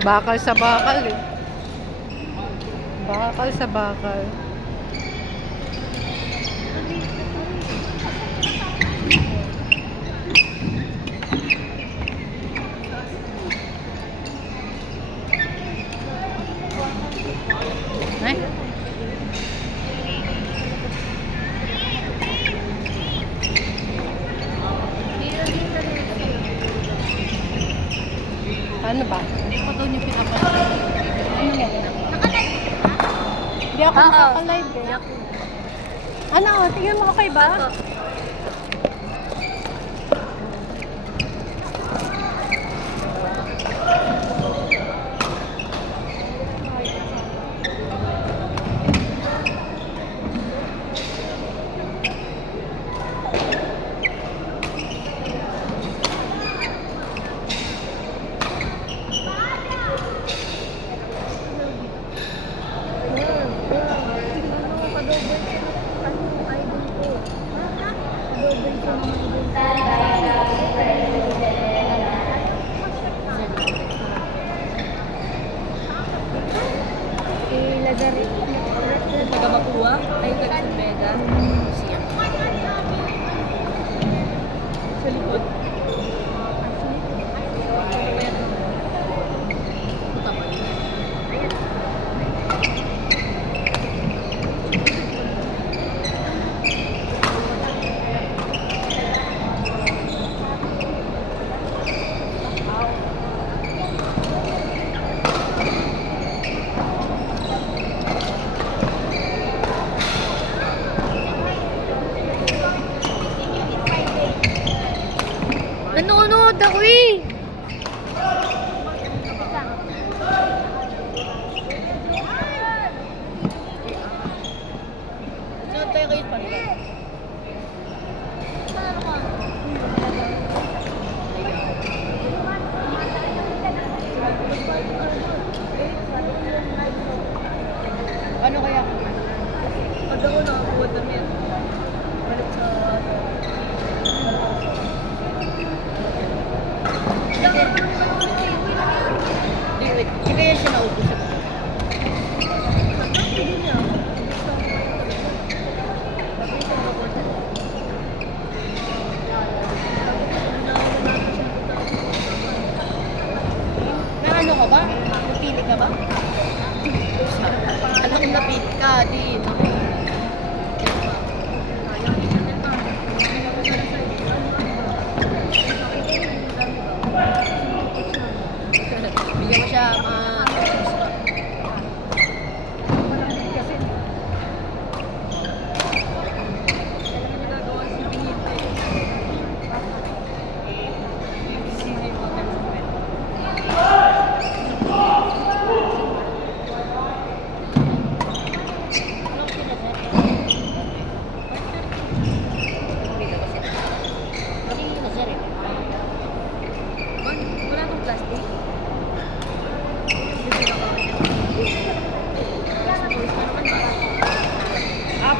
Bakal sa bakal eh. Bakal sa bakal. Ay. Ano ba? Hindi ko doon yung pinapanood. Ano yan? Hindi ako nakaka-live eh. Ano? Tingnan mo, okay ba? Taga Mapua, ay taga Mega. Museum. Sa likod. Nanonood ako eh! Nanonood tayo kayo pa rin. Ano kaya kung ano? Pag ako nakakuha damit, balik sa... Hindi kaya siya naubos sa mga. Na ano ka ba? Napili ka ba? Alam mo napili ka, di. Bigyan mo siya wala tong plastic?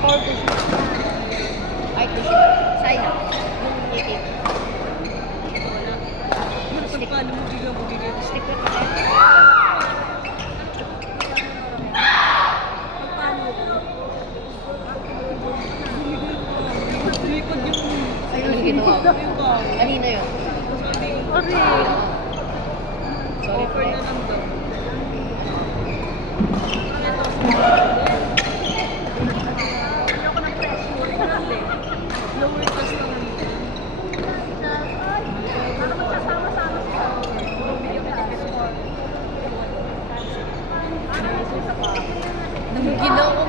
Power tissue. Ay, tissue. Sayang. Yung itim. Stick. Paano mo bigyan mo bigyan? Stick ko pa rin. Paano ko? Likod yung... Ano yung ginawa mo? Kanina yun. Sorry. Sorry, Offer na lang daw. Ayoko ng fresh. Lower cost lang nito. Para magsasama-sama siya. Nung ginawa ko.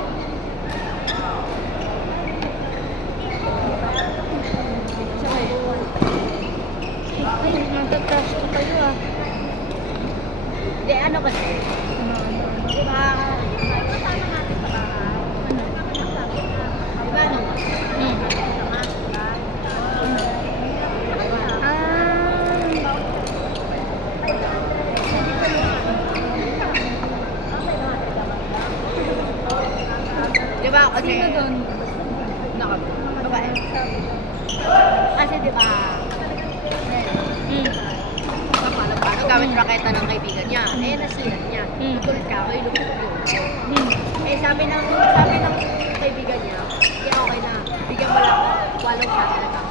Ay, nagtatrash ko kayo ah. Hindi, ano kasi? Di ba? Kasama natin sa bahay. Di ba ano? Di ba kasi? Sino doon? Babae. Kasi di ba? Gamit rocket raketa ng kaibigan niya. Eh, nasilat niya. Tutulit ka ako, ilumutog yun. Eh, sabi ng kaibigan niya, yeah, okay na. Bigyan mo lang 8 shuttle ka.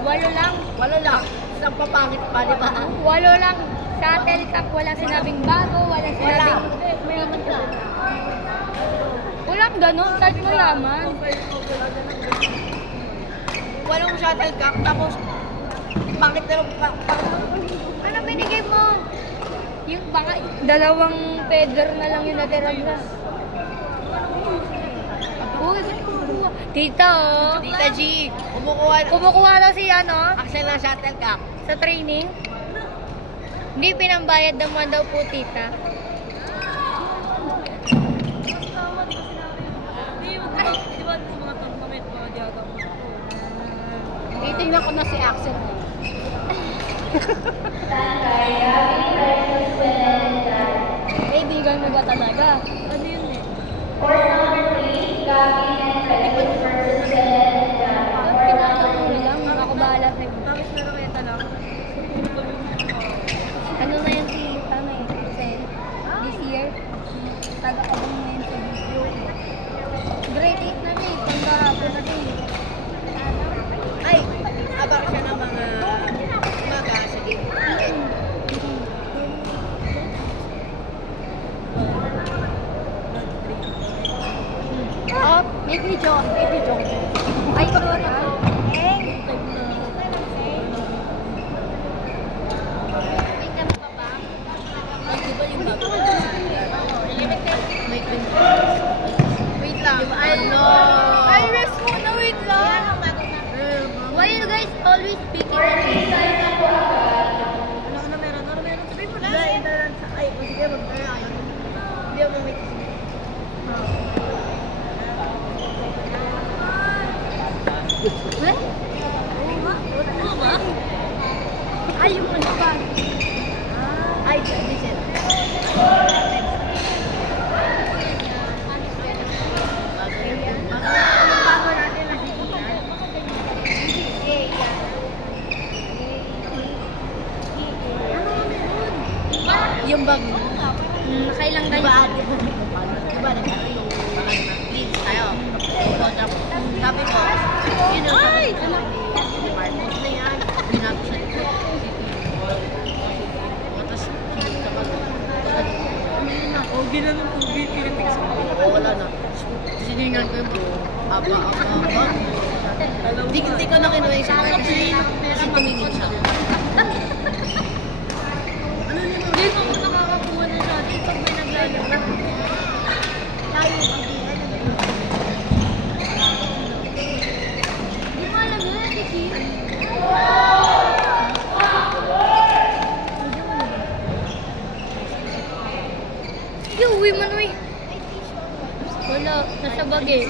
8 lang. 8 lang. Isang papangit pa, di ba? 8 lang. Shuttle cup, wala sinabing bago, wala sinabing... Mayaman ka. Walang ganun, kahit mayaman. 8 shuttle cup, tapos pangit na lang Ano binigay mo? Yung baka 2 feather na lang yung natira niya. Uy, kumukuha. Tita, oh. Tita G, kumukuha Kumukuha daw si Axel ng shuttle cup. sa training. Hindi pinambayad naman daw po, tita. Titingnan ko na si Axel. Kaibigan mo ba talaga? Ano yun eh? Pinatong mo lang, ako bahala sa'yo. Tapos na raketa lang. Ano na yun si Tama eh? This year? Taga-abang na yun sa video. Grade 8 na niya eh. Pagkahapon na din eh. Ay, abang siya ng mga umaga sa game. Oh, may video. May video. Ay, sorry. Ay, di ba yung bago? May wait lang. Ano? Ay, rest muna. Wait lang. Why you guys always speaking in English? Ano meron? Sabihin mo na. Ay, sige, mag-try. Hindi ako may Oo ba? Ay, yung ano pa? Ay, this is. Bago natin nakikita. Yung bag mo. Nakailang Diba, ganyan? diba, nagkano yung mga please tayo. Sabi ko, yun ang sabi ko, department na yan. Binago sa likod. Tapos, oh, ginanong kong pinitik sa mga. Oo, wala na. Siningan ko yung bro. Aba. Di ko na kinuha yung sabi kasi tumingin siya. Hindi mo ko nakakakuha na sa atin pag may naglalaro. Hindi mo alam na, Kiki. Sige, uwi mo na eh. Wala, nasa bag eh.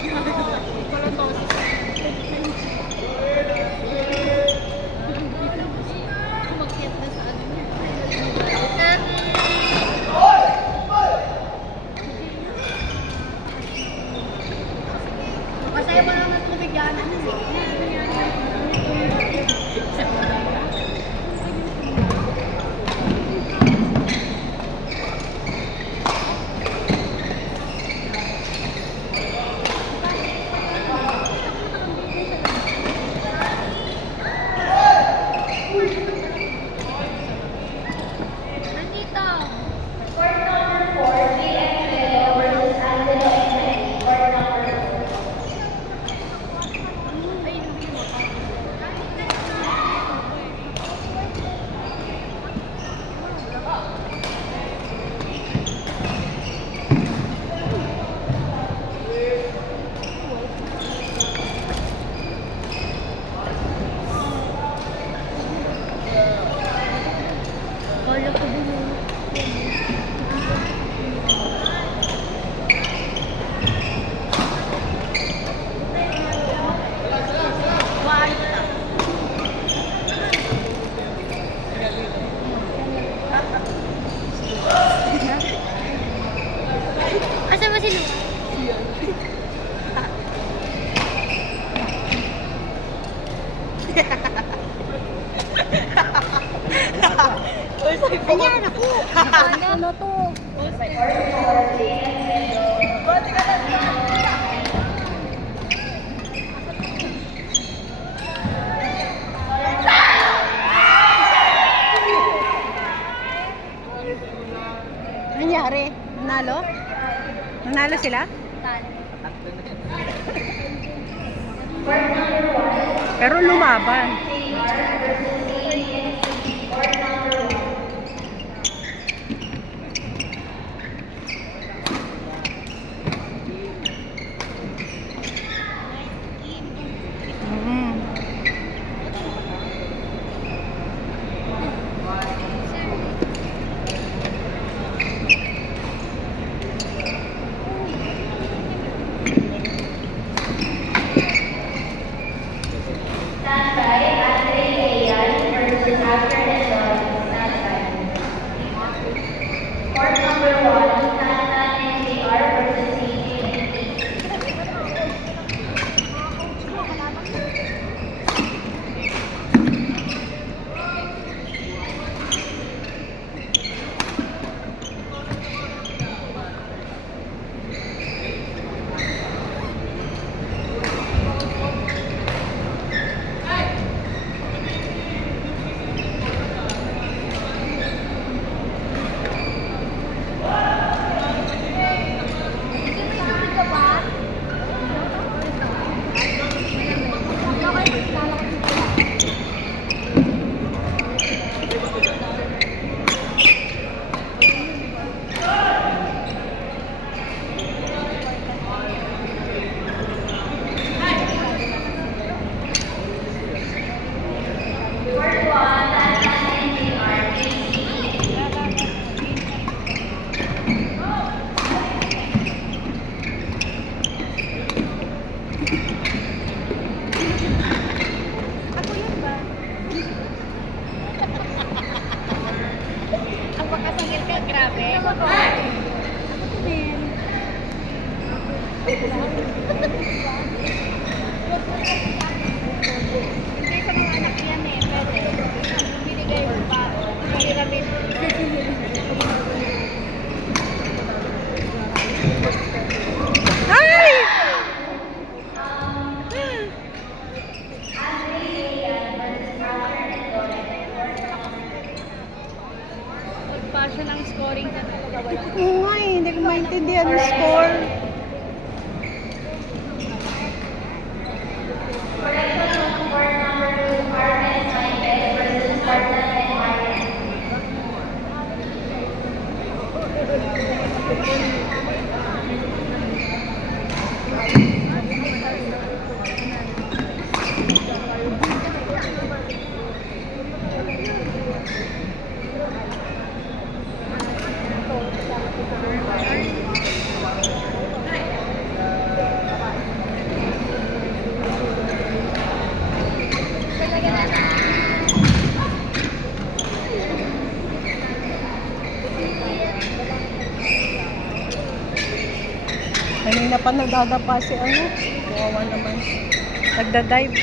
Ayan, ako. Ano to? Nangyari? Nanalo? Nanalo sila? Pero lumaban. Mm. Ang makasangil ka, grabe. Hindi sa mga anak yan eh, pwede. Binigay mo pa. Hiramin. Ay! Pagpasya ng scoring ka talaga wala. Oo nga eh, hindi ko maintindihan yung score. Kanina pa nagdadapa si ano. Kawawa naman. Nagda-dive.